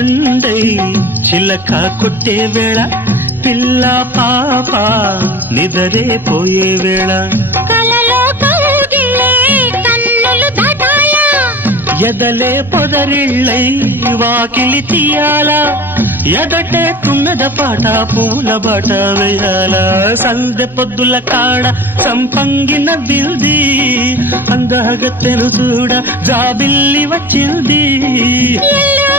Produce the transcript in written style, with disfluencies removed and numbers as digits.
పండై చిలక కొట్టే వేళ పిల్ల పాప నిదరే పోయే వేళ కలలో కౌగిలే కన్నులు దాటాయా ఎదలే పొదరిళ్ళై వాకిలి తీయాలా ఎదటే తుమ్మెద పాట పూల బాట వేయాల సందె పొద్దుల కాడ సంపంగిన బిల్ది అందగత్తెను చూడ జాబిల్లి వచ్చింది ఎల్లు